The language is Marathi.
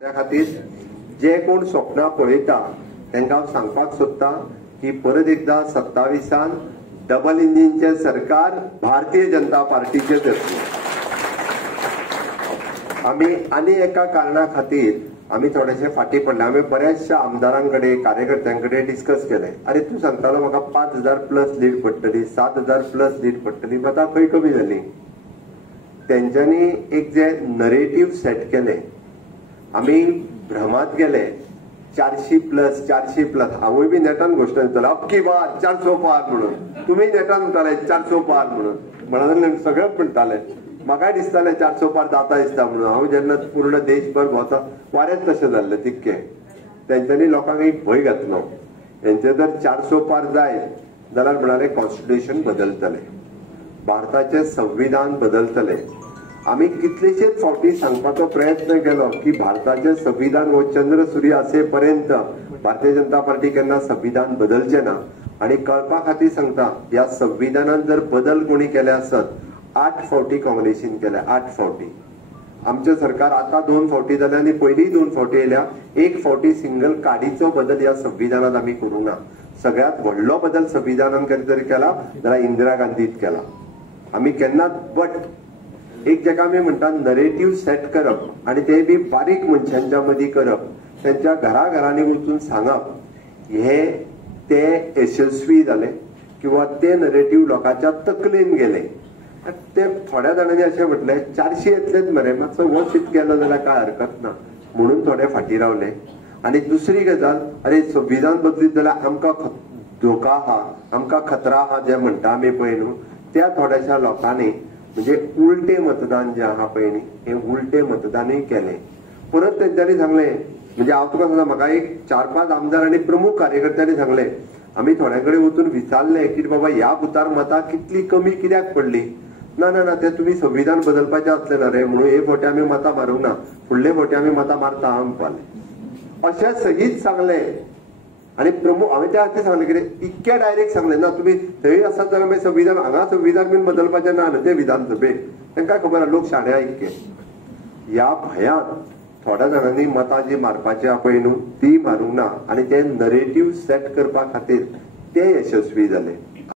त्या खातीर जे कोण स्वप्नां पळयता तांकां हांव सांगपाक सोदतां की परत एकदा 27 डबल इंजिनचे सरकार भारतीय जनता पार्टीचे जातले। आमी आनी एका कारणां खातीर आमी थोडेशे फाटी पडले। आमी बऱ्याचशा आमदारांकडे कार्यकर्त्यांकडे डिस्कस केले, अरे तू सांगतालो म्हाका 5000 प्लस लीड पडटली, 7000 प्लस लीड पडटली, आता खंय कमी जाली। तेंच्यांनी एक जे नरेटिव्ह सेट केले, आमी भ्रमात गेले 400 प्लस। हांवूय बी नेटान घोषणा दितालो अबकी बार 400 पार म्हणून, तुमी नेटान म्हणटाले 400 पार म्हणून सगळे म्हणटाले। म्हाकाय दिसताले 400 पार जाता दिसता म्हणून। हांव जेन्ना पूर्ण देशभर भोंवता वारेच तशें जाल्ले तितके। तेंच्यांनी लोकांक एक भंय घातलो, हेंचे जर 400 पार जायत जाल्यार म्हणाले कॉन्स्टिट्यूशन बदलतले, भारताचे संविधान बदलतले। आमी कितलेशेच फावटी सांगपाचो प्रयत्न केलो की भारताचे संविधान हो चंद्र सूर्य असे पर्यंत भारतीय जनता पार्टी केन्ना संविधान बदलचे ना। आणि कळपा खातीर सांगता, ह्या संविधानात जर बदल कोणी केले आसत 8 फावटी काँग्रेसीन केले, 8 फावटी। आमचे सरकार आता 2 फावटी जाले आणि पयलीं 2 फावटी येयल्या। 1 फावटी सिंगल काडीचो बदल ह्या संविधानात आमी करूं ना। सगळ्यात व्हडलो बदल संविधानान जर केला जाल्यार इंदिरा गांधीत केला। आमी केन्नाच बट एक जेका आमी म्हणटा नरेटिव्ह सेट करप आणि ते बी बारीक मनशांच्या मदीं करप, त्यांच्या घराघरांनी वचून सांगप, हे ते यशस्वी जाले किंवा ते नरेटिव्ह लोकांच्या तकलेन गेले। ते थोड्या जाणांनी अशें म्हटलें 400 येतलेच मरे, मातसो हो शीत केलो जाल्यार काय हरकत ना म्हणून थोडे फाटी रावले। आणि दुसरी गजाल, अरे संविधान बदलीत जाल्यार आमकां धोका आहा, आमकां खतरा आहा जे म्हणटा आमी पळय न्हू, त्या थोड्याशा लोकांनी म्हणजे उलटे मतदान जे आहा पळय न्ही, हे उलटे मतदानूय केले। परत तेंच्यांनी सांगले, म्हणजे हांव तुका सांगता, म्हाका एक 4-5 आमदार आनी प्रमुख कार्यकर्त्यांनी सांगले, आमी थोड्यांकडे वचून विचारले की बाबा ह्या बुथार मतां कितली कमी कित्याक पडली। ना ते तुम्ही संविधान बदलपाचें आसलें ना रे म्हणून हे फावटी आमी मतां मारूंक ना, फुडले फावटी आमी मतां मारता म्हणपाले। अशें सगळींच सांगले। आणि प्रमुख हांवें त्या खातीर सांगलें कितें इतके डायरेक्ट सांगलें ना, तुमी थंय आसात जाल्यार मागीर संविधान हांगा संविधान बीन बदलपाचें ना न्हू ते विधानसभेक, तांकां खबर आहा लोक शाणे इतके। ह्या भंयान थोड्या जाणांनी मतां जी मारपाची आहा पळय न्हू ती मारूंक ना, आनी ते नरेटिव्ह सेट करपा खातीर ते यशस्वी जाले।